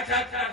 78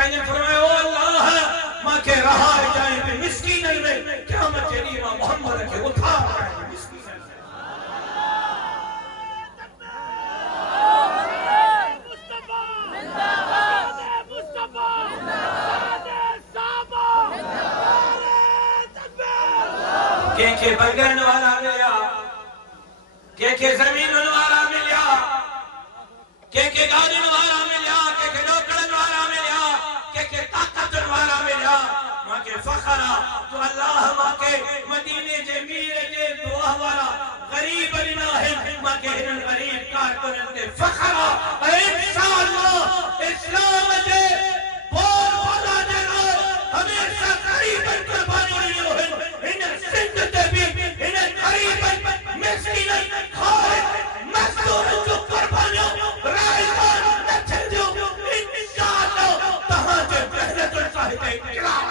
سائیں نے فرمایا او اللہ ماں کے رہا جائیں کہ مسکینن میں قیامت کے لیے محمد کے اٹھا جائیں کہ مسکینن کہ برگن والا ملیا کہ زمین والا ملیا کہ گاڑی والا ملیا کہ نوکرن والا ملیا کہ طاقت والا ملیا ماں کے فخرہ تو اللہ ماں کے مدینے جے میر جے دعا والا غریب بنا ہے ماں کے ہنن غریب کارکنن دے فخرہ انشاءاللہ اسلام جے بور بولا دے ہمیشہ غریبن قربانی نہیں ہوئے انہیں سندھ تے بھی انہیں غریبن مسکینن خائد مزدور جو قربانیوں رائزان نچھل جو انشاءاللہ تہاں جے محنت صاحب اکرام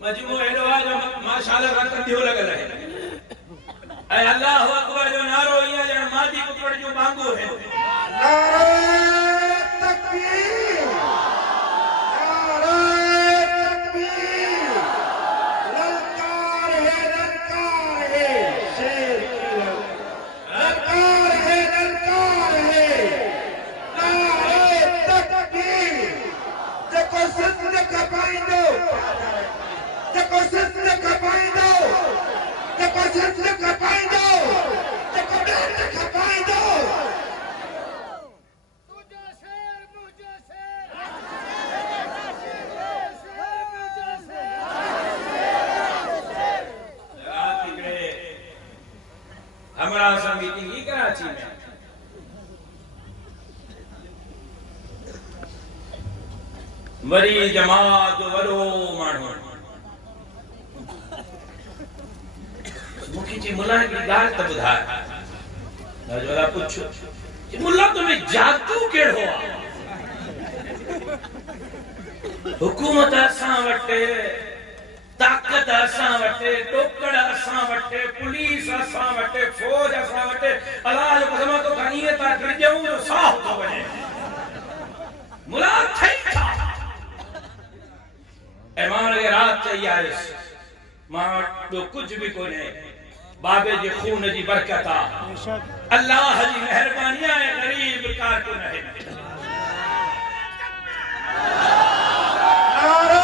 مجموع الواج ماشاءاللہ رکھن دیو لگا رہے اے اللہ اکبر جو نارو یہ جن مادی کپڑ جو بانگو ہے نعرہ تکبیر نعرہ تکبیر للکار ہے شیر کی للکار ہے نعرہ تکبیر جکو سند کپائیں دو جکو سند کپائیں دو جکو سند کپائیں دو جکو بیت کپائیں دو ہمارا سا میٹنگ ہی کراچی میں وری جماعت ورو مانو مکھی جی ملا کی گال تب دھار نجولا پوچھو جی ملا تمہیں جادو کیڑ ہوا حکومت اساں وٹے طاقت اساں وٹے ٹوکڑ اساں وٹے پولیس اساں وٹے فوج اساں وٹے علاج قسمہ تو کھانیے تا گرجوں جو صاف تو بنے ملا ٹھیک تھا ایمان اگر رات چاہیے آرس ماں تو کچھ بھی کوئی نہیں بابے جی خون جی برکتا اللہ جی مہربانیاں غریب کارکن ہے نعرہ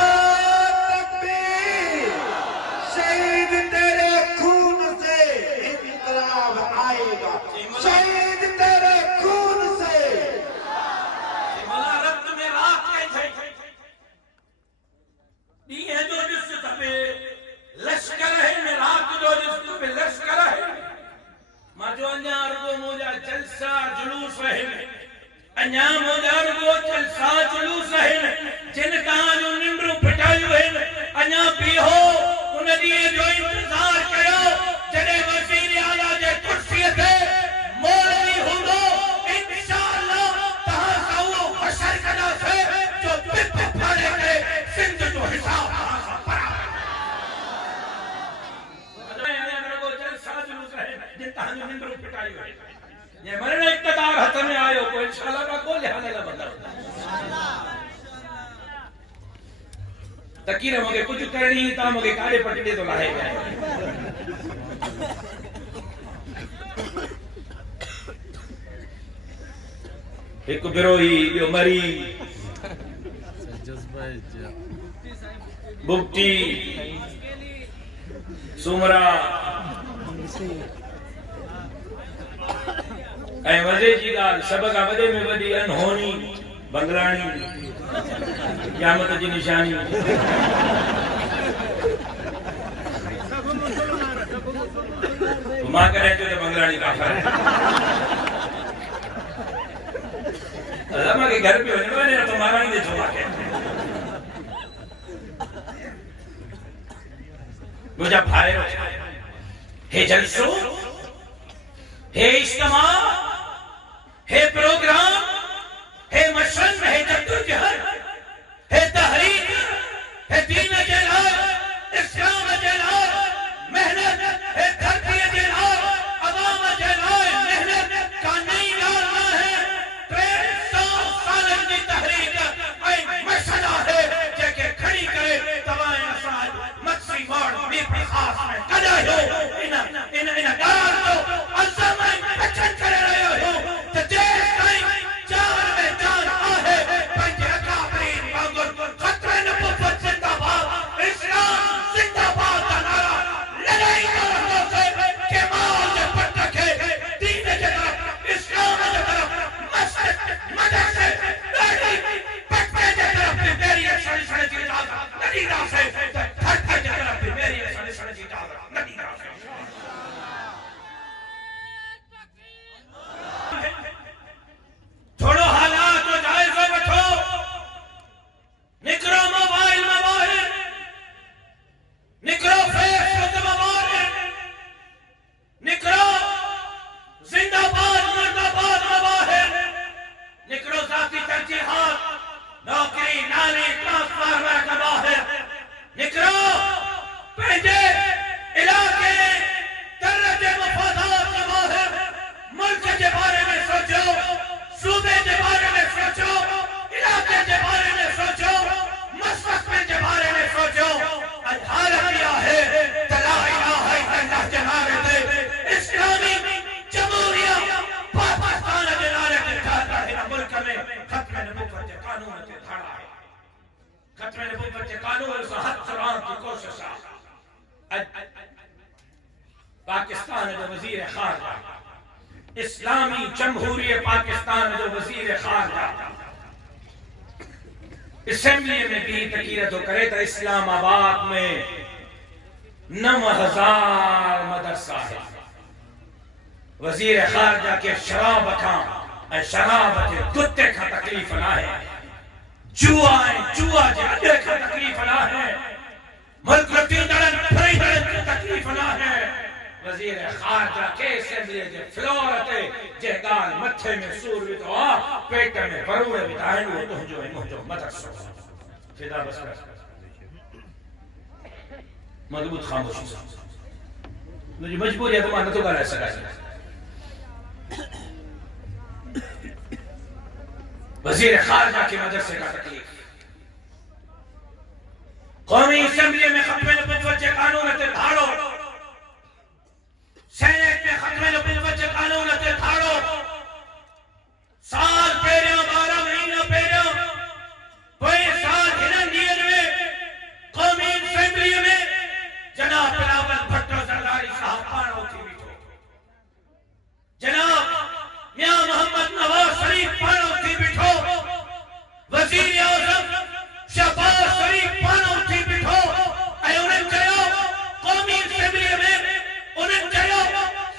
تکبیر شہید تیرے خون سے انقلاب آئے گا شہید تیرے خون سے مولا رب میں رات کہیں دی ہے جو جس تبے لشکر ہے میں رات جو جس تبے لشکر ہے ماں جو انجا ارگو موجا جلسہ جلوس رہے انجا موجا ارگو جلسہ جلوس رہے جن کہاں جو نمبروں پھٹائی ہوئے انجا بھی ہو انہیں دیئے جو انتظار کرو جنہیں وزیر اعلیٰ جے کرسیت ہے مولوی ہوں دو انشاءاللہ تہاں ساو بشر کنا سے جو پت پھاڑے کے سندھ جو حساب تہاں سا پڑا جن تہاں جو نمبروں پھٹائی ہوئے یہ مرنے اقتدار ہاتھ میں آئے ہو کوئی انشاءاللہ کا کو لہانے کا بندہ تکیر مگے کچھ کرنی تا مگے کارے پٹڑے تو لاہے گئے ایک بروہی جو مری بکتی سمرا اے وزے جی گال سبقہ ودے میں ودی انہونی بنگلانی قیامت جی نشانی ماں کرے جو بنگلانی کافر ہے اللہ ماں کے گھر پہ ہونے والے تو مارا ہی دے چھوڑا کے مجھے بھائے ہے جلسوں ہے اجتماع ہے پروگرام ہے مشن ہے جدوجہد ہے تحریک ہے دین جلال پاکستان جو وزیر خارجہ، اسلامی جمہوریہ پاکستان جو وزیر خارجہ اسمبلی میں بھی تقریر تو کرے تو اسلام آباد میں 9000 مدرسہ ہے. وزیر خارجہ کے شراب کھاں شراب کے کتے کا تکلیف نہ ہے، جوا جے اڈے کا تکلیف نہ ہے، ملک رتی دڑن پھری دڑن کی تکلیف نہ ہے. وزیر خارجہ کے اسمبلی کے فلور تے جہگال متھے میں سور بھی تو پیٹ میں بروڑے بھی دائن وہ تو جو ہے مجھو مدرسہ فدا بس کر مضبوط خاموشی سے مجھے مجبوری ہے تو ماننا تو کر ایسا ہے. وزیر خارجہ کے مدرسے کا تکلیف، قومی اسمبلی میں ختم نبوت قانون تے دھاڑو، سینٹ میں ختم نبوت قانون تے دھاڑو، سال پہریوں 12 مہینہ پہریوں کوئی سال ہنن دیر میں قومی اسمبلی میں جناب بلاول بھٹو زرداری صاحب پانو تھی بیٹھو، جناب میاں محمد نواز شریف پانو تھی بیٹھو، وزیر اعظم شہباز شریف پانو تھی بیٹھو. اے انہیں چاہو قومی اسمبلی میں، انہیں چاہو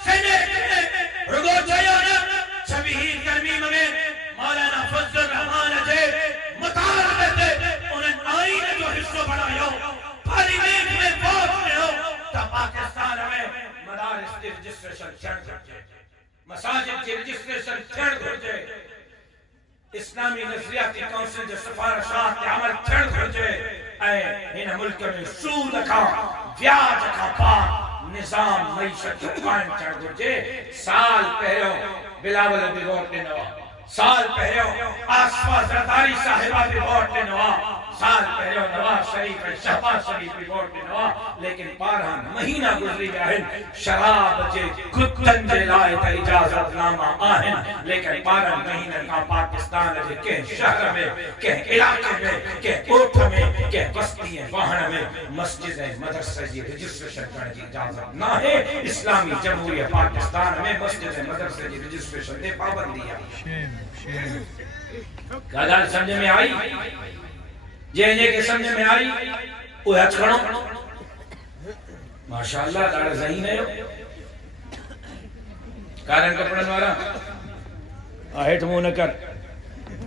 سینٹ میں، رگو چاہو نا 26 ترمیم میں مولانا فضل الرحمان جے مطالبے تھے انہیں آئین جو حصہ بنایا پارلیمنٹ میں ووٹ میں ہو تو پاکستان میں مدارس کی رجسٹریشن چھڑ جائے، مساجد کی رجسٹریشن چھڑ جائے، اسلامی نظریاتی کونسل جو سفارشات کے عمل چھڑ جائے. اے ان ملک میں سود کا بیاج کا پاک نظام معیشت جو قائم چھڑ جائے. سال پہروں بلاول بھی ووٹ دینا، سال پہروں آصفہ زرداری صاحبہ بھی ووٹ دینا، سال پہروں نواز شریف شہباز شریف بھی ووٹ دینا، لیکن 12 مہینہ گزری گئے شراب جے کتن جے لائے تا اجازت نامہ آہن، لیکن 12 مہینہ کا پاکستان جے کہ شہر میں کہ علاقے میں کہ کوٹھ میں کہ بستی واہن میں مسجد مدرسہ جی رجسٹریشن کرنے کی اجازت نہ ہے. اسلامی جمہوریہ پاکستان میں مسجد مدرسہ جی رجسٹریشن دے پابندی ہے. گل سمجھ میں آئی؟ جنہیں کے سمجھ میں آئی وہ ہاتھ کھڑو ماشاءاللہ داڑا ذہین ہے کارن کپڑن وارا ہیٹ منہ نہ کر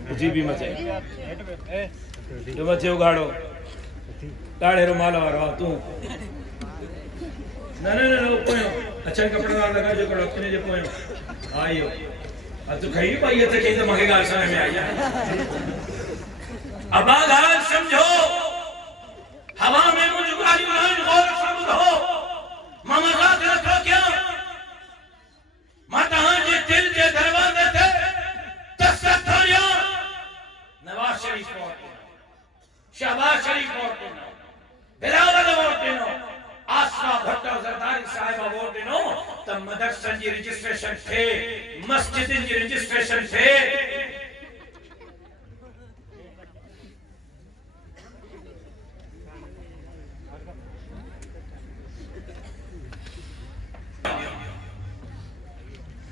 اسی بھی مچے تو مچے اگاڑو داڑے رومال وارا تو نہ پوئیں اچھا کپڑن وارا لگا جو کڑو اپنے جو پوئیں آئیو اب تو کہیں پائیے تھے کہ مگے گال سمجھ میں آئی اب آگال سمجھو ہوا میں مجھ گالی انہیں غور سمجھ ہو ممزاد رکھو کیا ماتہاں جی دل کے دروازے تھے تسکت تھوڑیا نواز شریف ووٹ دینا، شہباز شریف ووٹ دینا، بلاول ووٹ دینا، آصفہ بھٹو زرداری صاحبہ ووٹ دینا. تب مدرسہ جی رجسٹریشن تھے، مسجد جی رجسٹریشن تھے.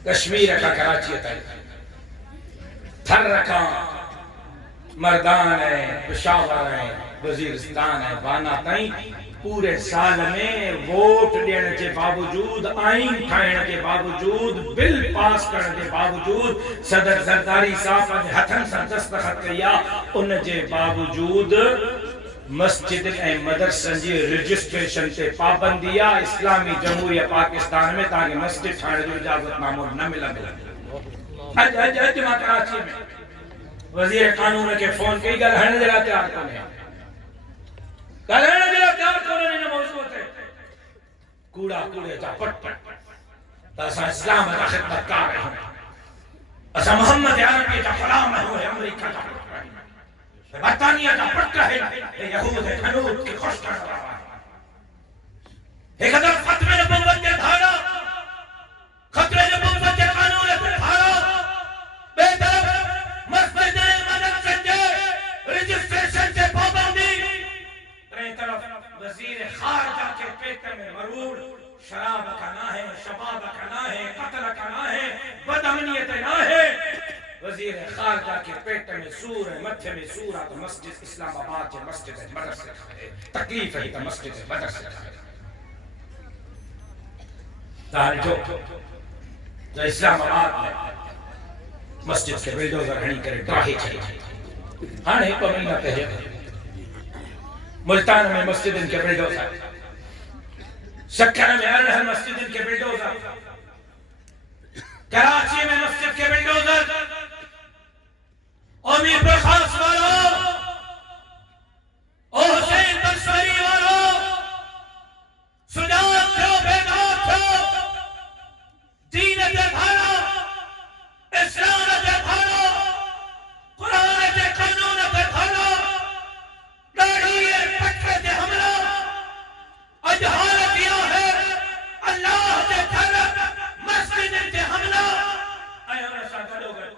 کشمیر کا کراچی ہے، تھر رکھا مردان ہے، پشاور ہے، وزیرستان ہے، بانا تائیں پورے سال میں ووٹ دینے کے باوجود، آئین ٹھائنے کے باوجود، بل پاس کرنے کے باوجود، صدر زرداری صاحب ہتھن سے دستخط کیا، ان کے باوجود مسجد مدرسہ جی رجسٹریشن سے پابندیا اسلامی جمہوریہ پاکستان میں تاکہ مسجد ٹھانے جو اجازت نامور نہ ملا. حج ماں کراچی میں وزیر قانون کے فون کی گل ہنے دلا تیار کرنے گل ہنے دلا تیار کرنے نے موضوع تھے کوڑا کوڑے جا پٹ پٹ تاسا اسلام کا خدمت کار رہے ہیں، اسا محمد عربی کا غلام ہے، امریکہ کا برطانیہ کا پٹ رہے ہیں، یہود حنود کی خوش کر رہا ہے. ایک ادھر ختم نبوت کے دھارا، ختم نبوت کے قانون کے دھارا، بے طرف مسجد مدرسہ کے رجسٹریشن سے پابندی، بے طرف وزیر خارجہ کے پیٹ میں مرور شراب کا نہ ہے، شباب کا نہ ہے، قتل کا نہ ہے، بدامنیت نہ ہے، وزیر خارجہ کے پیٹ میں سور ہے، متھے میں سور ہے، تو مسجد اسلام آباد کے مسجد مدرسے ہے، تکلیف ہے تو مسجد مدرسے ہے۔ جو اسلام آباد میں مسجد کے بلڈوزر ہنی کرے ڈراہے چھے ہاں ایک مہینہ پہلے ملتان میں مسجد ان کے بلڈوزر، سکرہ میں ارہر مسجد ان کے بلڈوزر، کراچی میں مسجد کے بلڈوزر، امیر برخاست والو، او حسین بنشوری والو، سجاد تھو بیدار تھو، دین کے بھارا، اسلام کے بھارا، قرآن کے قانون کے بھارا، داڑھی پٹھے کے حملہ اجہار کیا ہے، اللہ کے گھر مسجد کے حملہ اے ہمیں ساگر ہو گئے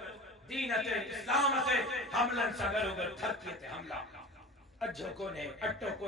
دینت اسلام سے حملن ساگر ہو گئے دھرتی تے حملہ اجھو کو نے اٹو کو